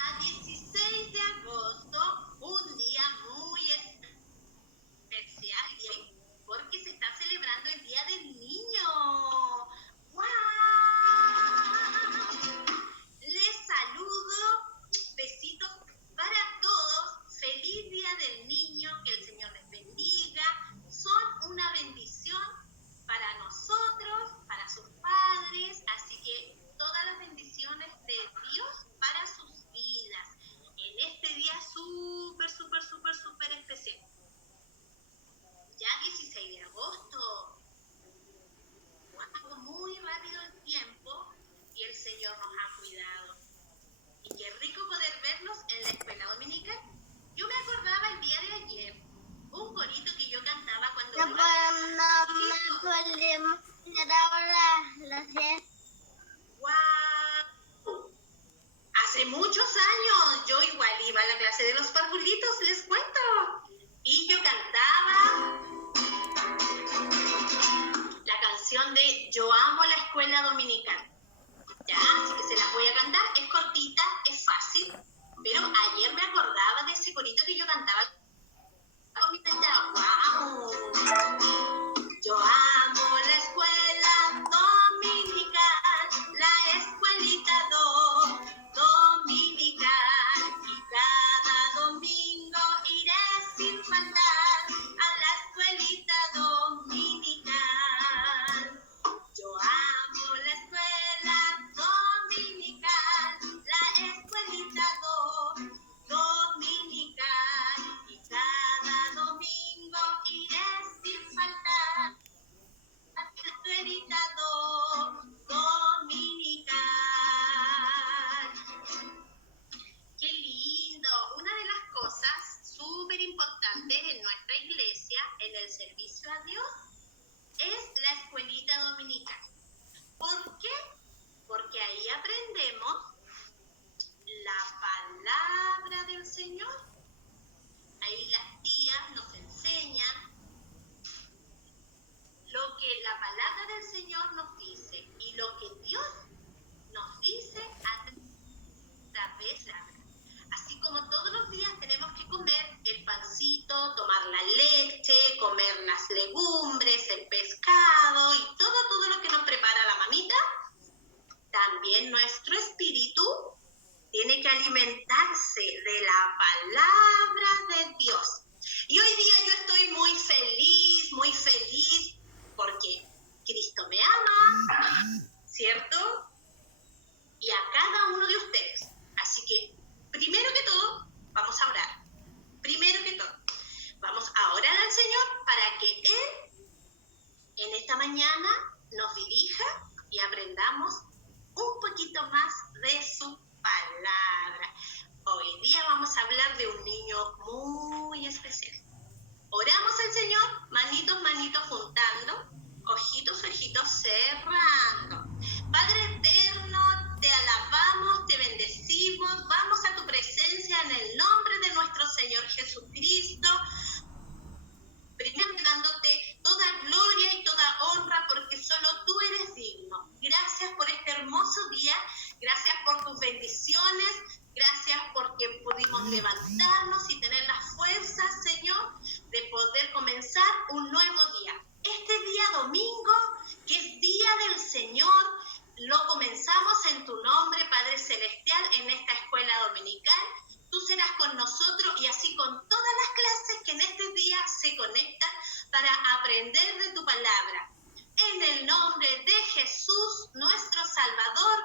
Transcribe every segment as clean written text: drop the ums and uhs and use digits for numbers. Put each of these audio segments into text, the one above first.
a 16 de agosto, un día muy especial, porque se está celebrando el Día del Niño. ¡Guau! Les saludo, besitos para todos, feliz Día del Niño, que el Señor les bendiga, son una bendición para nosotros, para sus padres, así que todas las bendiciones de Dios para sus vidas, en este día súper especial. Ya 16 de agosto, pasó muy rápido el tiempo y el Señor nos ha cuidado. Y qué rico poder verlos en la escuela dominical. Yo me acordaba el día de ayer, un corito que yo cantaba cuando No podemos hacer ahora la fiesta. ¡Wow! Hace muchos años yo igual iba a la clase de los parvulitos, les cuento. Y yo cantaba la canción de Yo amo la escuela dominical. Ya, así que se la voy a cantar, es cortita, es fácil, pero ayer me acordaba de ese corito que yo cantaba con mi teta. ¡Wow! Yo amo la escuela dominical, la escuelita dominical, y cada domingo iré sin faltar a la escuelita dominical. Yo amo la escuela dominical, la escuelita dominical, y cada domingo iré sin faltar a la escuelita dominical. ¡Qué lindo! Una de las cosas súper importantes en nuestra iglesia, en el servicio a Dios, es la escuelita dominical. ¿Por qué? Porque ahí aprendemos la palabra del Señor. Ahí las tías nos enseñan lo que la palabra del Señor nos dice y lo que Dios nos dice a través de la palabra. Así como todos los días tenemos que comer el pancito, tomar la leche, comer las legumbres, el pescado y todo lo que nos prepara la mamita, también nuestro espíritu tiene que alimentarse de la palabra de Dios. Y hoy día yo estoy muy feliz, porque Cristo me ama, ¿cierto? Y a cada uno de ustedes. Así que, primero que todo, vamos a orar. Primero que todo, vamos a orar al Señor para que Él, en esta mañana, nos dirija y aprendamos un poquito más de su palabra. Hoy día vamos a hablar de un niño muy especial. Oramos al Señor, manitos juntando, ojitos cerrando. Padre eterno, te alabamos, te bendecimos, vamos a tu presencia en el nombre de nuestro Señor Jesucristo. Primero dándote toda gloria y toda honra porque solo tú eres digno. Gracias por este hermoso día, gracias por tus bendiciones, gracias porque pudimos levantarnos y tener la fuerza, Señor, de poder comenzar un nuevo día. Este día domingo, que es Día del Señor, lo comenzamos en tu nombre, Padre Celestial, en esta escuela dominical. Tú serás con nosotros y así con todas las clases que en este día se conectan para aprender de tu palabra. En el nombre de Jesús, nuestro Salvador.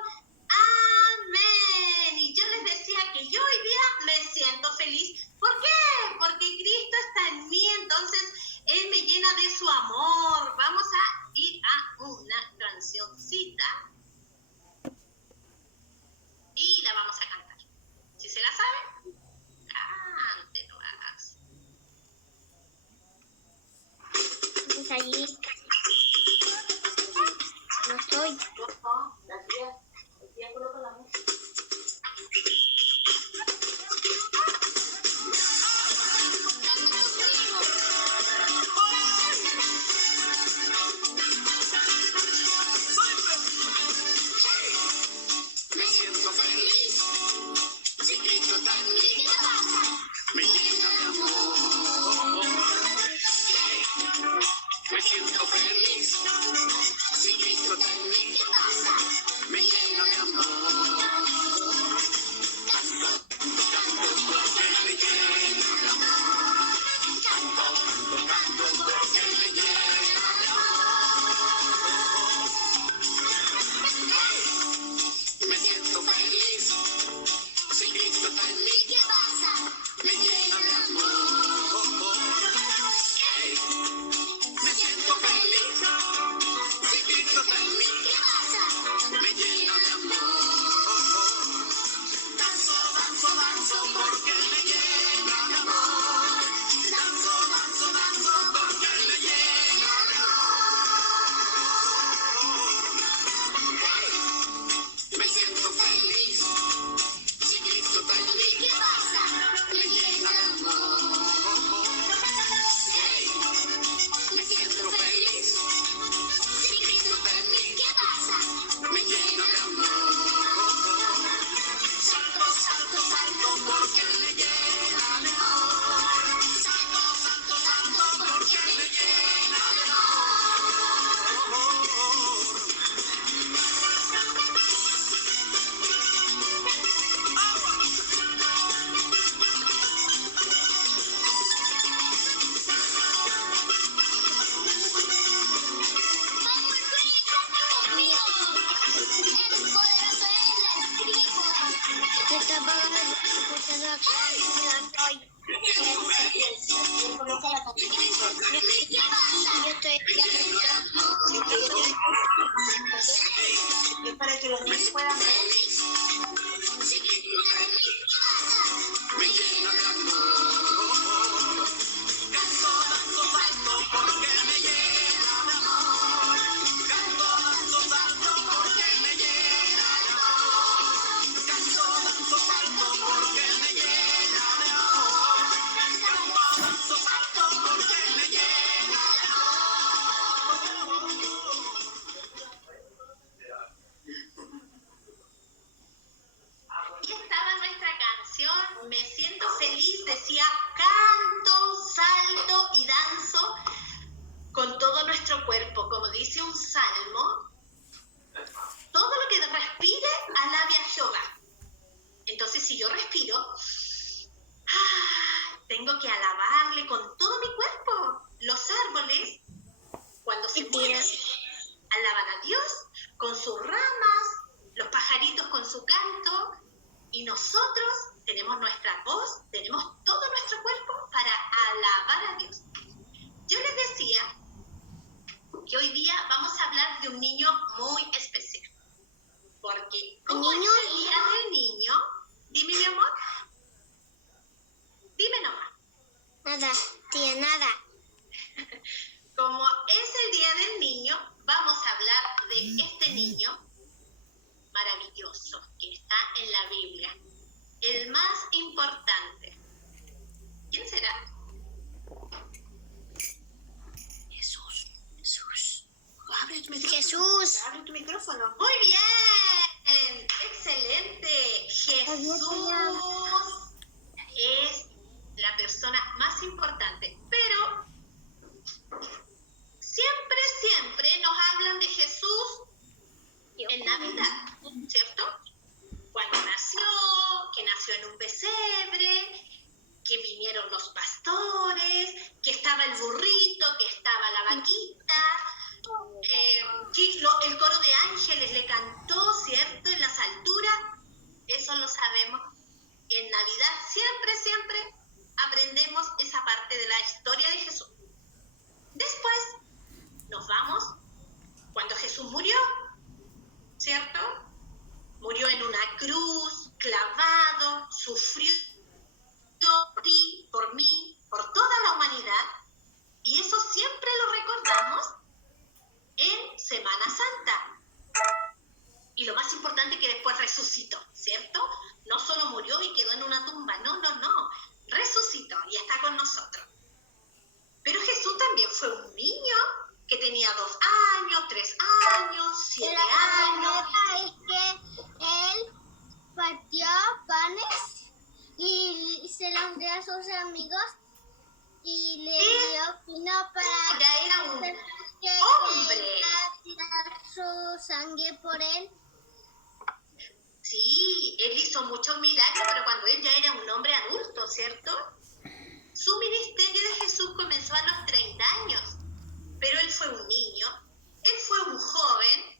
Amén. Y yo les decía que yo hoy día me siento feliz. ¿Por qué? Porque Cristo está en mí, entonces Él me llena de su amor. Vamos a ir a una cancioncita y la vamos a cantar. Si se la saben, cántenos. Pues allí no estoy. No, las 10. porque me llena de amor. Danzo, danzo, danzo porque me llena de amor. Me siento feliz, si Cristo está en mí, ¿qué pasa? Me llena de amor. Hey, me siento feliz, si Cristo está en mí, ¿qué pasa? Me llena de amor. Salto, salto, salto porque me llena de amor. Salto, salto, salto porque me llena de amor. Vamos, Chris, canta conmigo. Eres poderoso en el Espíritu. Yo te pongo escuchando acá y me la doy. Comienza la canción. Y yo estoy es para que los niños puedan ver. Me llena de amor. Canto, danzo, salto porque me llena de amor. Canto, danzo, salto porque me llena de amor. Canto, danzo, salto porque me llena de amor. Canto, danzo, salto porque me llena de amor. Y estaba nuestra canción, Me siento feliz, decía canto, salto y danzo con todo nuestro cuerpo. Como dice un salmo, todo lo que respire, alabe a Jehová. Entonces, si yo respiro, tengo que alabarle con todo mi cuerpo. Los árboles, cuando se mueven, alaban a Dios con sus ramas, los pajaritos con su canto, y nosotros tenemos nuestra voz, tenemos todo nuestro cuerpo para alabar a Dios. Yo les decía que hoy día vamos a hablar de un niño muy especial, porque como es el día del niño, dime mi amor, dime nomás. Nada, tía, nada. Como es el día del niño, vamos a hablar de este niño maravilloso que está en la Biblia, el más importante. ¿Quién será? Jesús. Abre tu micrófono. Jesús. Abre tu micrófono. Muy bien. Excelente. Jesús es la persona más importante. Pero siempre nos hablan de Jesús en Navidad, ¿cierto? Cuando nació, que nació en un pesebre, que vinieron los pastores, que estaba el burrito, que estaba la vaquita, que el coro de ángeles le cantó, ¿cierto? En las alturas, eso lo sabemos. En Navidad siempre aprendemos esa parte de la historia de Jesús. Después nos vamos cuando Jesús murió, ¿cierto? Murió en una cruz, clavado, sufrió por ti, por mí, por toda la humanidad, y eso siempre lo recordamos en Semana Santa. Y lo más importante, que después resucitó, ¿cierto? No solo murió y quedó en una tumba, no, resucitó y está con nosotros. Pero Jesús también fue un niño que tenía 2 años, 3 años, 7 años. Es que él partió panes y se los dio a sus amigos y le dio vino para Ya era un que hombre. tirar su sangre por él. Sí, él hizo muchos milagros, pero cuando él ya era un hombre adulto, ¿cierto? Su ministerio de Jesús comenzó a los 30 años, pero él fue un niño, él fue un joven,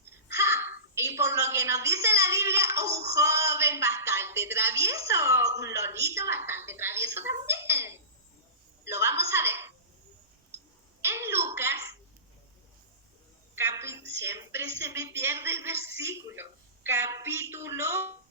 y por lo que nos dice la Biblia, un joven bastante travieso, un lolito bastante travieso también. Lo vamos a ver. En Lucas, siempre se me pierde el versículo, capítulo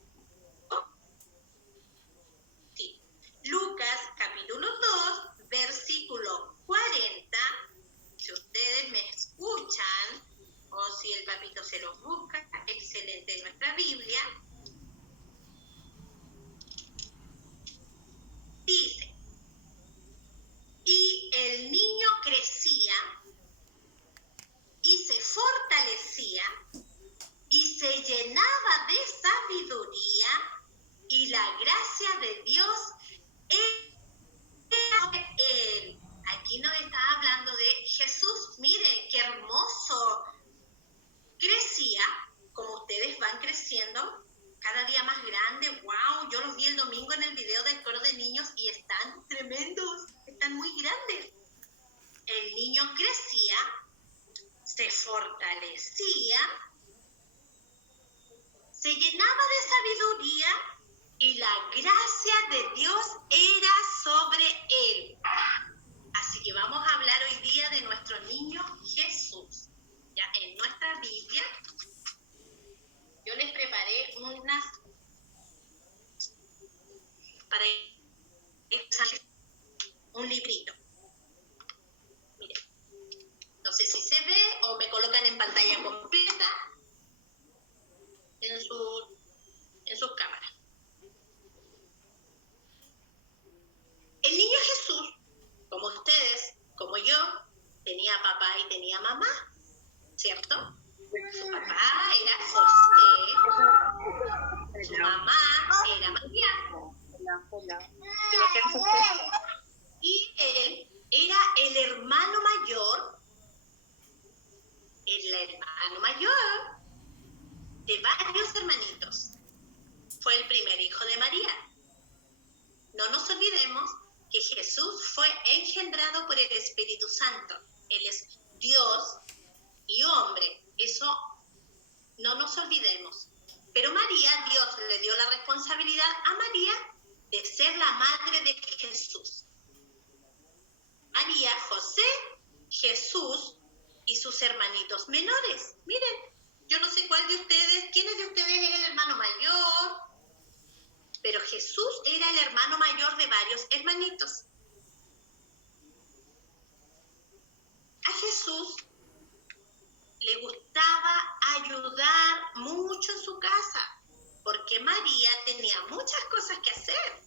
fortalecía, se llenaba de sabiduría y la gracia de Dios era sobre él. Así que vamos a hablar hoy día de nuestro niño Jesús. Ya en nuestra Biblia, yo les preparé unas para un librito. Miren, no sé si se ve o me colocan en pantalla completa en sus cámaras. El niño Jesús, como ustedes, como yo, tenía papá y tenía mamá, ¿cierto? Su papá era José, su mamá era María, y él era el hermano mayor de varios hermanitos. Fue el primer hijo de María. No nos olvidemos que Jesús fue engendrado por el Espíritu Santo. Él es Dios y hombre. Eso no nos olvidemos. Pero María, Dios le dio la responsabilidad a María de ser la madre de Jesús. María, José, Jesús y sus hermanitos menores. Miren, yo no sé quiénes de ustedes es el hermano mayor, pero Jesús era el hermano mayor de varios hermanitos. A Jesús le gustaba ayudar mucho en su casa, porque María tenía muchas cosas que hacer.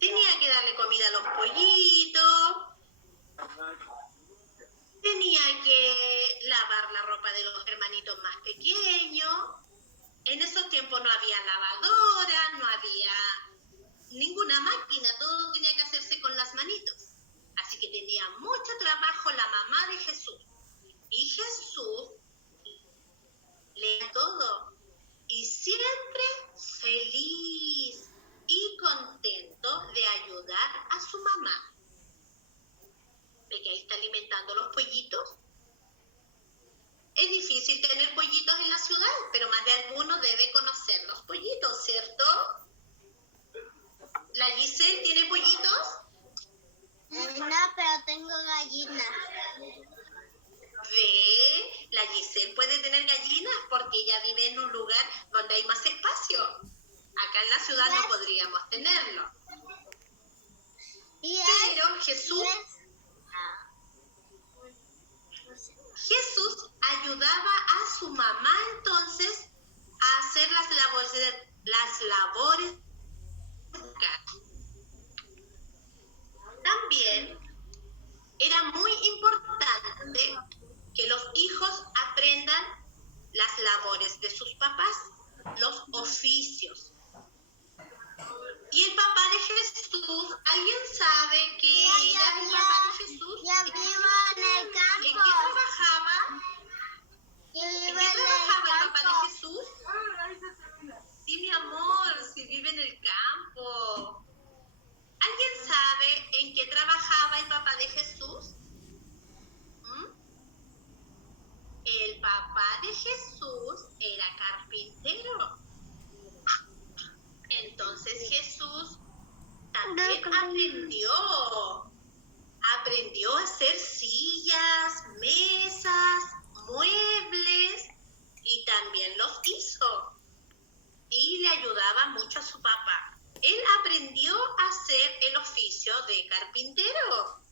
Tenía que darle comida a los pollitos, tenía que lavar la ropa de los hermanitos más pequeños. En esos tiempos no había lavadora, no había ninguna máquina, todo tenía que hacerse con las manitos. Así que tenía mucho trabajo la mamá de Jesús. Y Jesús le da todo. Y siempre feliz y contento de ayudar a su mamá. ¿Ve que ahí está alimentando los pollitos? Es difícil tener pollitos en la ciudad, pero más de alguno debe conocer los pollitos, ¿cierto? ¿La Giselle tiene pollitos? No, pero tengo gallinas. Ve, la Giselle puede tener gallinas porque ella vive en un lugar donde hay más espacio. Acá en la ciudad no podríamos tenerlo. Pero Jesús ayudaba a su mamá entonces a hacer las labores de casa. También era muy importante que los hijos aprendan las labores de sus papás, los oficios. Y el papá de Jesús, ¿alguien sabe qué era el papá de Jesús? Yo vivo en el campo. ¿En qué trabajaba? ¿En qué trabajaba el papá de Jesús? Sí, mi amor, sí vive en el campo. ¿Alguien sabe en qué trabajaba el papá de Jesús? El papá de Jesús era carpintero. Entonces Jesús también aprendió a hacer sillas, mesas, muebles, y también los hizo. Y le ayudaba mucho a su papá. Él aprendió a hacer el oficio de carpintero,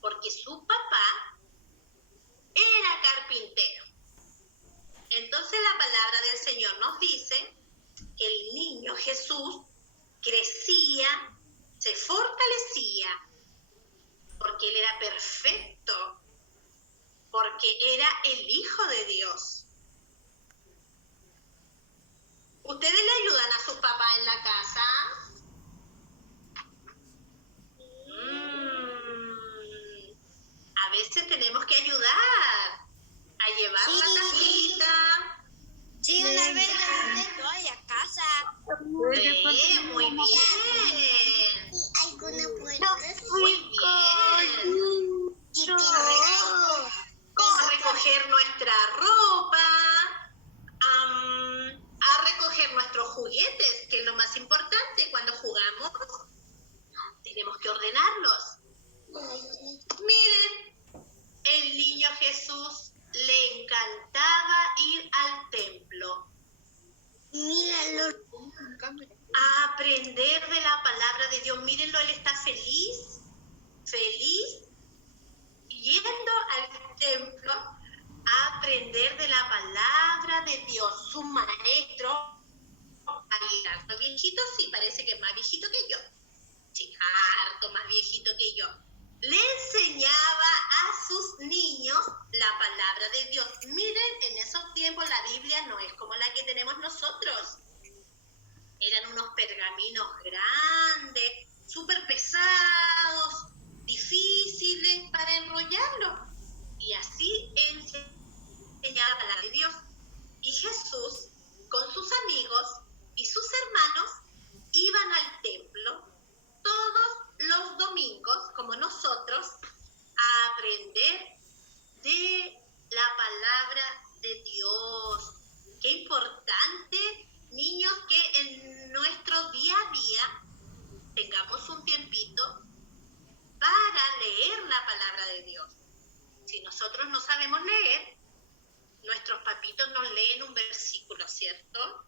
porque su papá era carpintero. Entonces la palabra del Señor nos dice que el niño Jesús crecía, se fortalecía, porque él era perfecto, porque era el Hijo de Dios. ¿Ustedes le ayudan a sus papás en la casa? A veces tenemos que ayudar a llevar la tacita. Sí, una vez estoy a casa. Muy bien. Alguna puerta. Muy bien. Y tiene a aprender de la palabra de Dios. Mírenlo, él está feliz, yendo al templo a aprender de la palabra de Dios. Su maestro, harto viejito, sí, parece que es más viejito que yo. Sí, harto más viejito que yo. Le enseñaba a sus niños la palabra de Dios. Miren, en esos tiempos la Biblia no es como la que tenemos nosotros. Eran unos pergaminos grandes, súper pesados, difíciles para enrollarlo. Y así enseñaba la palabra de Dios. Y Jesús, con sus amigos y sus hermanos, iban al templo todos los domingos, como nosotros, a aprender de la palabra de Dios. Qué importante, niños, que en nuestro día a día tengamos un tiempito para leer la palabra de Dios. Si nosotros no sabemos leer, nuestros papitos nos leen un versículo, ¿cierto?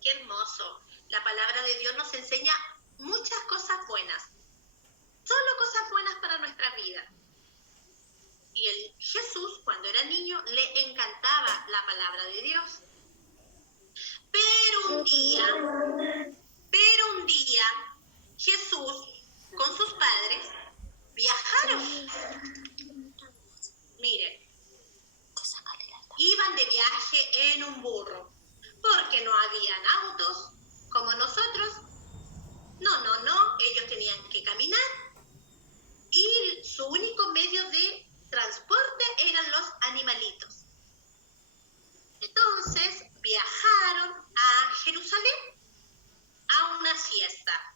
Qué hermoso. La palabra de Dios nos enseña muchas cosas buenas, solo cosas buenas para nuestra vida. Y el Jesús, cuando era niño, le encantaba la palabra de Dios. Pero un día, Jesús, con sus padres, viajaron. Miren, iban de viaje en un burro, porque no habían autos como nosotros. No, ellos tenían que caminar y su único medio de transporte eran los animalitos. Entonces viajaron a Jerusalén a una fiesta.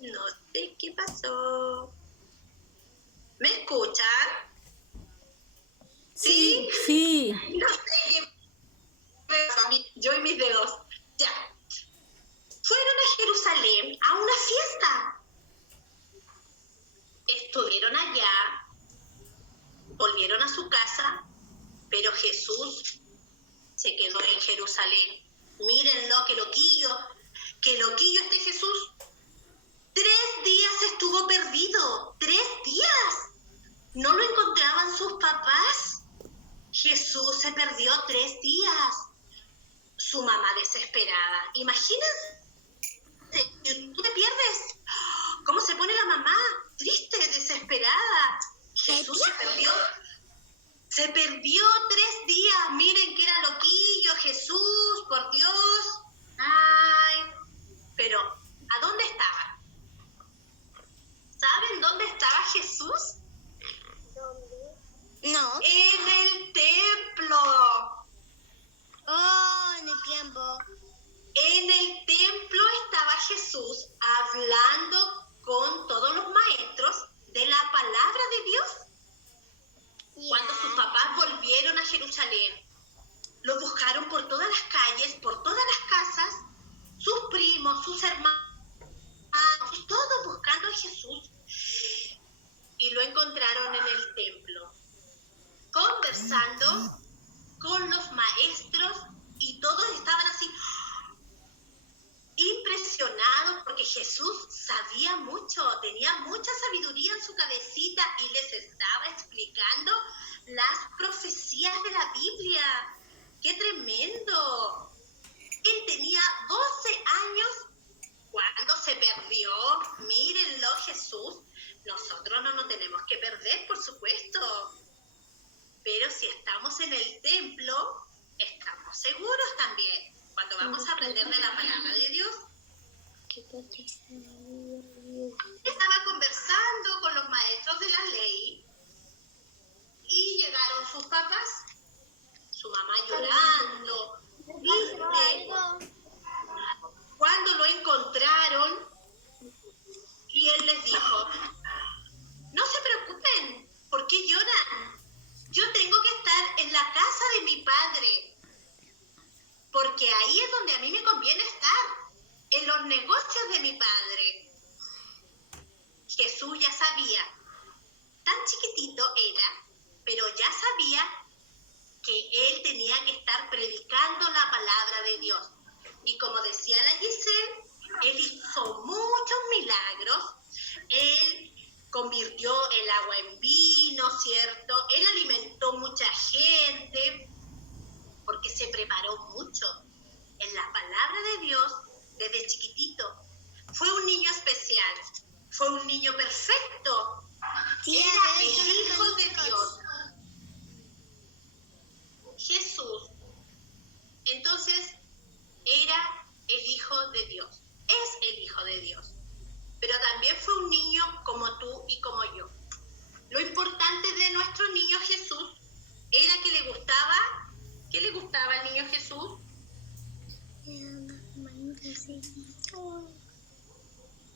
No sé qué pasó. ¿Me escuchan? ¿Sí? Sí. No sé qué me pasó a mí, yo y mis dedos. Ya. Fueron a Jerusalén a una fiesta. Estuvieron allá, volvieron a su casa, pero Jesús se quedó en Jerusalén. Mírenlo, qué loquillo este Jesús. 3 días estuvo perdido, 3 días. ¿No lo encontraban sus papás? Jesús se perdió 3 días. Su mamá desesperada. Imagínense, tú te pierdes. ¿Cómo se pone la mamá? Triste, desesperada. Jesús se perdió 3 días. Miren que era loquillo Jesús, por Dios. Ay, pero ¿a dónde estaba? ¿Saben dónde estaba Jesús? No. En el templo. Oh, en el tiempo. En el templo estaba Jesús hablando con todos los maestros de la palabra de Dios. Cuando sus papás volvieron a Jerusalén, lo buscaron por todas las calles, por todas las casas, sus primos, sus hermanos, todos buscando a Jesús. Y lo encontraron en el templo, conversando con los maestros, y todos estaban así impresionados porque Jesús sabía mucho, tenía mucha sabiduría en su cabecita y les estaba explicando las profecías de la Biblia. ¡Qué tremendo! Él tenía 12 años cuando se perdió. Mírenlo, Jesús. Nosotros no nos tenemos que perder, por supuesto. Pero si estamos en el templo, estamos seguros también. Cuando vamos a aprender de la palabra de Dios. Estaba conversando con los maestros de la ley y llegaron sus papás, su mamá llorando, triste. Cuando lo encontraron, y él les dijo: no se preocupen, ¿por qué lloran? pero ya sabía que él tenía que estar predicando la palabra de Dios. Y como decía la Giselle, él hizo muchos milagros. Él convirtió el agua en vino, ¿cierto? Él alimentó mucha gente porque se preparó mucho en la palabra de Dios desde chiquitito. Fue un niño especial, fue un niño perfecto. Era el Hijo de Dios. Jesús, entonces, era el Hijo de Dios. Es el Hijo de Dios. Pero también fue un niño como tú y como yo. Lo importante de nuestro niño Jesús era que le gustaba. ¿Qué le gustaba al niño Jesús?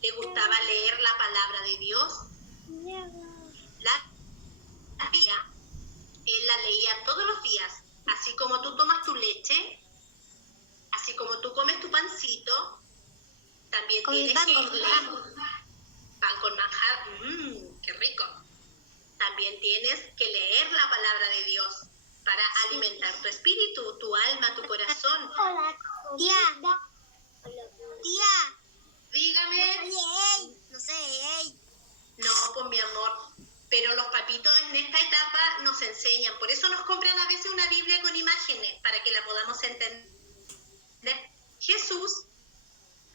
Le gustaba leer la palabra de Dios. La Biblia, él la leía todos los días. Así como tú tomas tu leche, así como tú comes tu pancito, también tienes que leer pan con manjar. ¡Qué rico! También tienes que leer la palabra de Dios para alimentar tu espíritu, tu alma, tu corazón. Tía. Dígame. No sé. No, pues mi amor, pero los papitos en esta etapa nos enseñan, por eso nos compran a veces una Biblia con imágenes, para que la podamos entender. Jesús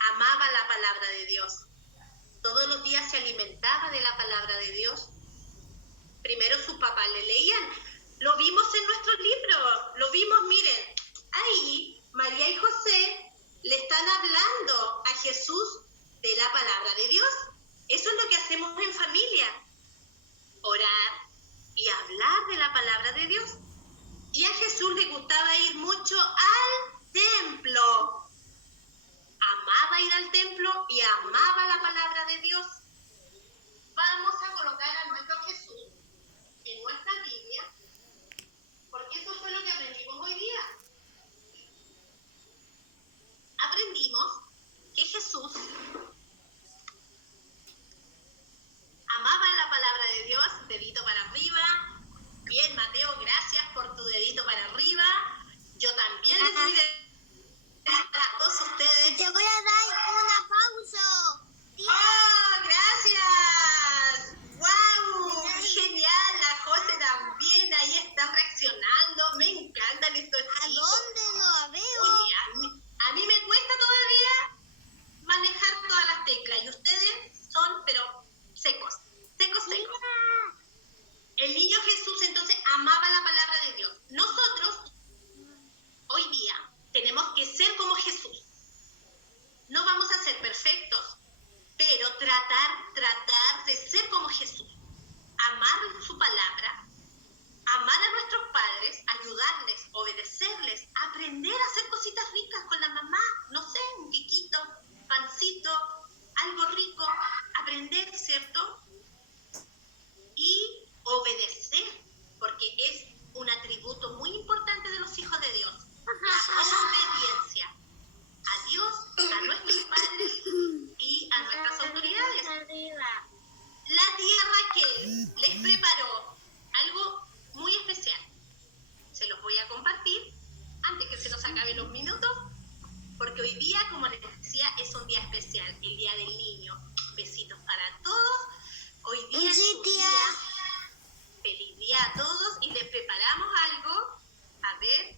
amaba la palabra de Dios, todos los días se alimentaba de la palabra de Dios. Primero sus papás le leían, lo vimos en nuestros libros, lo vimos, miren, ahí María y José le están hablando a Jesús de la palabra de Dios. Eso es lo que hacemos en familia, orar y hablar de la palabra de Dios. Y a Jesús le gustaba ir mucho al templo. Amaba ir al templo y amaba la palabra de Dios. Vamos a colocar a nuestro Jesús en nuestra Biblia, porque eso fue lo que aprendimos hoy día. Aprendimos que Jesús amaba la palabra de Dios, dedito para arriba. Bien, Mateo, gracias por tu dedito para arriba. Yo también les doy a todos ustedes. Te voy a dar una pausa. ¡Oh, gracias! ¡Wow! ¡Genial! La José también, ahí están reaccionando. Me encantan estos chicos. ¿A dónde no la veo? Oye, a mí me cuesta todavía manejar todas las teclas y ustedes son, pero secos. El niño Jesús entonces amaba la palabra de Dios. Nosotros, hoy día, tenemos que ser como Jesús. No vamos a ser perfectos, pero tratar de ser como Jesús. Amar su palabra, amar a nuestros padres, ayudarles, obedecerles, aprender a hacer cositas ricas con la mamá, no sé, un quiquito, pancito, algo rico, aprender, ¿cierto? Y obedecer, porque es un atributo muy importante de los hijos de Dios, la obediencia a Dios, a nuestros padres y a nuestras autoridades. La tía Raquel les preparó algo muy especial. Se los voy a compartir antes que se nos acaben los minutos, porque hoy día, como les decía, es un día especial, el Día del Niño. Besitos para todos. Hoy día es su día. Feliz día a todos y les preparamos algo. A ver,